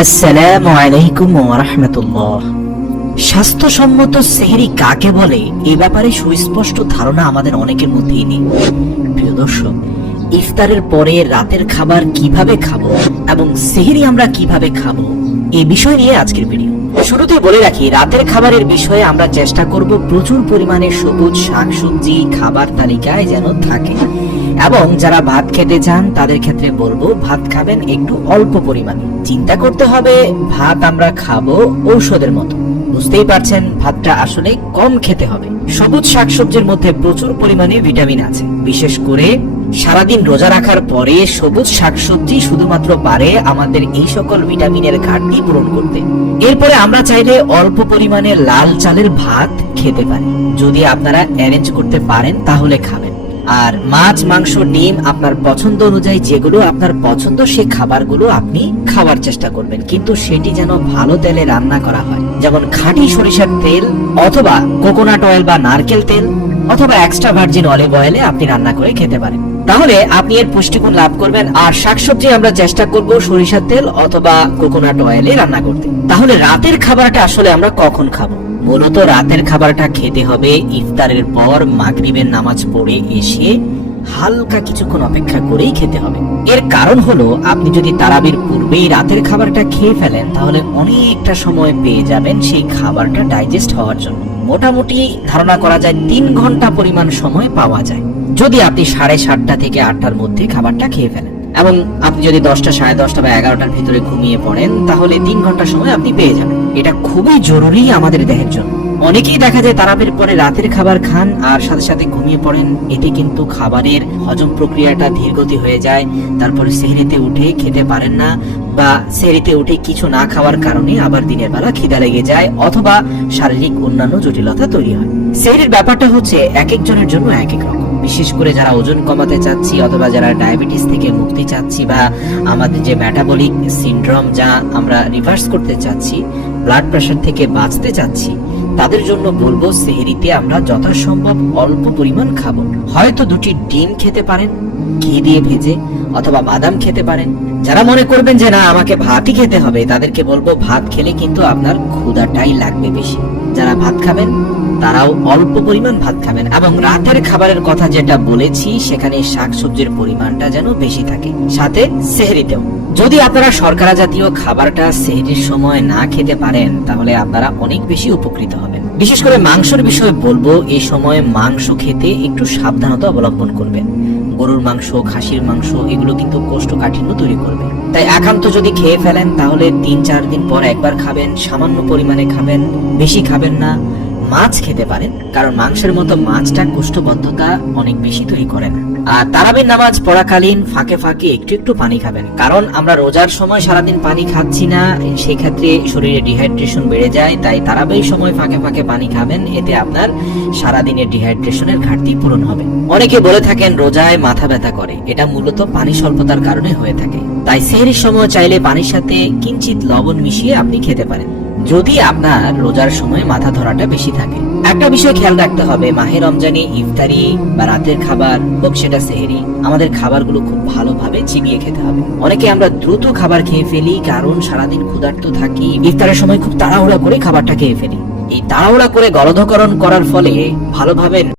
আসসালামু আলাইকুম ওয়া রাহমাতুল্লাহ। স্বাস্থ্যসম্মত সেহরি কাকে বলে এই ব্যাপারে সুস্পষ্ট ধারণা আমাদের অনেকের মধ্যেই নেই। প্রিয় দর্শক, ইফতারের পরে রাতের খাবার কিভাবে খাবো এবং সেহরি আমরা কিভাবে খাবো এই বিষয় নিয়ে আজকের ভিডিও। শুরুতে বলে রাখি, রাতের খাবারের বিষয়ে আমরা চেষ্টা করব প্রচুর পরিমাণে সবুজ শাকসবজি খাবার তালিকায় যেন থাকে, এবং যারা ভাত খেতে চান তাদের ক্ষেত্রে বলবো ভাত খাবেন একটু অল্প পরিমাণে। চিন্তা করতে হবে ভাত আমরা খাবো ঔষধের মতো। বুঝতেই পারছেন, ভাতটা আসলে কম খেতে হবে। সবুজ শাকসবজির মধ্যে প্রচুর পরিমাণে ভিটামিন আছে। বিশেষ করে সারাদিন রোজা রাখার পরে সবুজ শাকসবজি শুধুমাত্র পারে আমাদের এই সকল ভিটামিনের ঘাটতি পূরণ করতে। এরপরে আমরা চাইলে অল্প পরিমাণে লাল চালের ভাত খেতে পারি। যদি আপনারা অ্যারেঞ্জ করতে পারেন তাহলে খাবেন। আর মাছ, মাংস, ডিম আপনার পছন্দ অনুযায়ী যেগুলো আপনার পছন্দ সেই খাবারগুলো আপনি খাওয়ার চেষ্টা করবেন, কিন্তু সেটি যেন ভালো তেলে রান্না করা হয়। যেমন খাঁটি সরিষার তেল অথবা কোকোনাট অয়েল বা নারকেল তেল অথবা এক্সট্রা ভার্জিন অলিভ অয়েলে আপনি রান্না করে খেতে পারেন। তাহলে আপনি এর পুষ্টিগুণ লাভ করবেন। আর শাকসবজি আমরা চেষ্টা করব সরিষার তেল অথবা কোকোনাট অয়েলে রান্না করতে। তাহলে রাতের খাবারটা আসলে আমরা কখন খাবো? মূলত রাতের খাবারটা খেতে হবে ইফতারের পর মাগরিবের নামাজ পড়ে এসে হালকা কিছুক্ষণ অপেক্ষা করেই খেতে হবে। এর কারণ হলো, আপনি যদি তারাবির পূর্বেই রাতের খাবারটা খেয়ে ফেলেন তাহলে অনেকটা সময় পেয়ে যাবেন সেই খাবারটা ডাইজেস্ট হওয়ার জন্য। মোটামুটি ধারণা করা যায় 3 ঘন্টা পরিমাণ সময় পাওয়া যায় যদি আপনি 7:30 থেকে 8টার মধ্যে খাবারটা খেয়ে ফেলেন। এবং আপনি যদি 10টা, 10:30 বা 11টার ভিতরে ঘুমিয়ে পড়েন তাহলে 3 ঘন্টা সময় আপনি পেয়ে যাবেন। এটা খুবই জরুরি আমাদের দেহের জন্য। অনেকেই দেখা যায় তারাবির পরে রাতের খাবার খান আর সাথে সাথে ঘুমিয়ে পড়েন। এতে কিন্তু খাবারের হজম প্রক্রিয়াটা ধীরগতি হয়ে যায়। তারপরে সেহরিতে উঠে খেতে পারেন না, বা সেহরিতে উঠে কিছু না খাওয়ার কারণে আবার দিনের বেলা খিদা লেগে যায় অথবা শারীরিক অন্যান্য জটিলতা তৈরি হয়। সেহরির ব্যাপারটা হচ্ছে এক একজনের জন্য এক এক রকম। বিশেষ করে যারা ওজন কমাতে চাচ্ছি অথবা যারা ডায়াবেটিস থেকে মুক্তি চাচ্ছি বা আমাদের যে মেটাবলিক সিনড্রোম যা আমরা রিভার্স করতে চাচ্ছি, ব্লাড প্রেশার থেকে বাঁচতে চাচ্ছি, তাদের জন্য বলবো সেহরিতে আমরা যথাসম্ভব অল্প পরিমাণ খাবো। হয়তো 2টি ডিম খেতে পারেন ঘি দিয়ে ভেজে, অথবা বাদাম খেতে পারেন। যারা মনে করবেন যে না আমাকে ভাতই খেতে হবে, তাদেরকে বলবো ভাত খেলে কিন্তু আপনার ক্ষুধাটাই লাগবে বেশি। যারা ভাত খাবেন তারাও অল্প পরিমাণ ভাত খাবেন, এবং রাতের খাবারের কথা যেটা বলেছি সেখানে শাকসবজির পরিমাণটা যেন বেশি থাকে, সাথে সেহরিতেও। যদি আপনারা শর্করা জাতীয় খাবারটা সেহরির সময় না খেতে পারেন তাহলে আপনারা অনেক বেশি উপকৃত হবেন। বিশেষ করে মাংসের বিষয়ে বলবো, এই সময় মাংস খেতে একটু সাবধানতা অবলম্বন করবেন। গরুর মাংস, খাসির মাংস এগুলো কিন্তু কোষ্ঠকাঠিন্য তৈরি করবে। তাই একান্ত যদি খেয়ে ফেলেন তাহলে 3-4 দিন পর একবার খাবেন, সামান্য পরিমাণে খাবেন, বেশি খাবেন না। মাছ খেতে পারেন, কারণ মাংসের মতো মাছটা কোষ্ঠবদ্ধতা অনেক বেশি তৈরি করে না। আর তারাবির নামাজ পড়াকালীন ফাঁকে ফাঁকে একটু একটু পানি খাবেন, কারণ আমরা রোজার সময় সারাদিন পানি খাচ্ছি না, সেই ক্ষেত্রে শরীরে ডিহাইড্রেশন বেড়ে যায়। তাই তারাবির সময় ফাঁকে ফাঁকে পানি খাবেন, এতে আপনার সারাদিনের ডিহাইড্রেশনের ঘাটতি পূরণ হবে। অনেকে বলে থাকেন রোজায় মাথা ব্যথা করে, এটা মূলত পানি স্বল্পতার কারণে হয়ে থাকে। তাই সেহরির সময় চাইলে পানির সাথে কিঞ্চিত লবণ মিশিয়ে আপনি খেতে পারেন যদি আপনার রোজার সময় মাথা ধরাটা বেশি থাকে। একটা বিষয় খেয়াল রাখতে হবে, মাহে রমজানে ইফতারি বা রাতের খাবার হোক সেটা সেহরি, আমাদের খাবারগুলো খুব ভালোভাবে চিবিয়ে খেতে হবে। অনেকে আমরা দ্রুত খাবার খেয়ে ফেলি, কারণ সারাদিন ক্ষুধার্ত থাকি, ইফতারের সময় খুব তাড়াহুড়া করে খাবারটা খেয়ে ফেলি। এই তাড়াহুড়া করে গলদকরণ করার ফলে ভালোভাবে